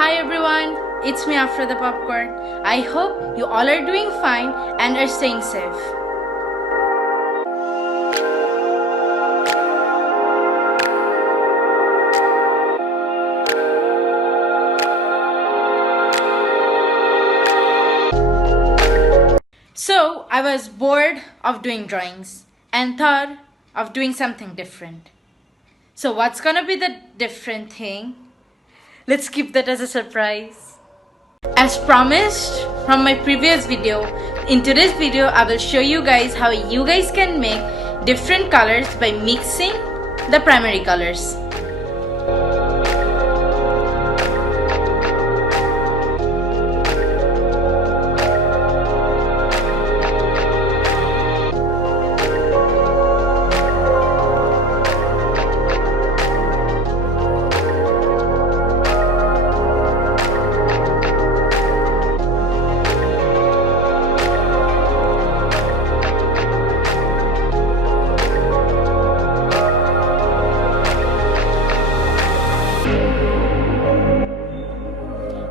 Hi everyone, it's me Afra the Popcorn. I hope you all are doing fine and are staying safe. So, I was bored of doing drawings and thought of doing something different. So, what's gonna be the different thing? Let's keep that as a surprise. As promised from my previous video, in today's video I will show you guys how you guys can make different colors by mixing the primary colors.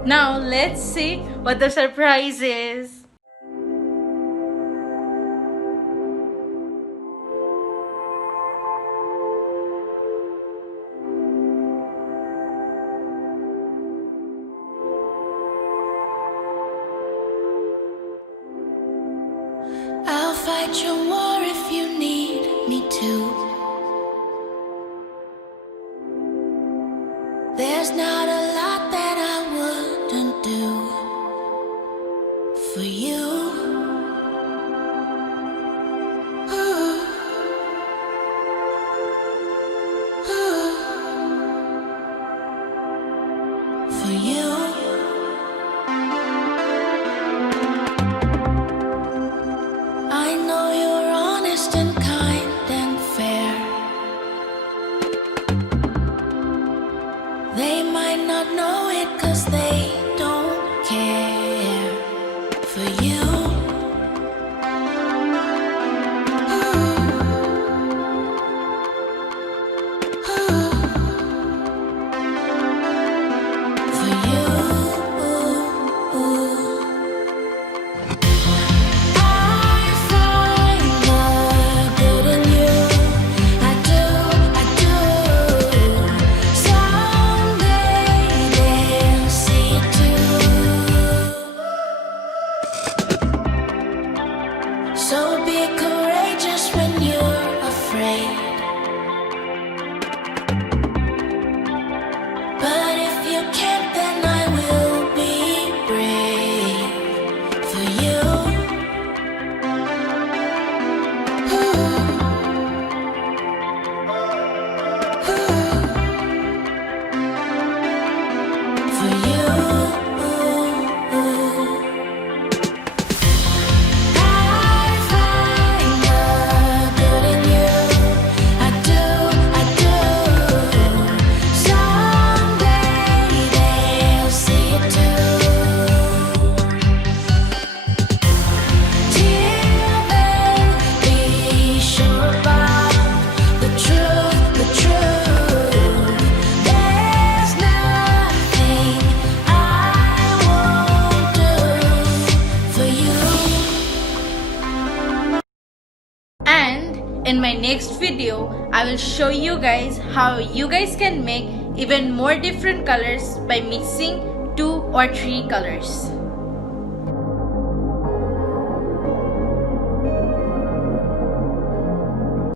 Now let's see what the surprise is. I'll fight your war if you need me to. There's not a lot that I wouldn't do for you. Ooh. Ooh. For you. I know you're honest and kind and fair. They might not know it 'cause they don't care for you. Ooh. Ooh. For you. I find the good in you. I do. Someday they'll see it too. So be courageous when you're afraid. But if you can't, then I will be brave for you. Ooh. Ooh. For you. I find the good in you. I do. Someday they'll see it too. Till then, be sure about the truth. There's nothing I won't do for you. And in my next video, I will show you guys how you guys can make even more different colors by mixing 2 or 3 colors.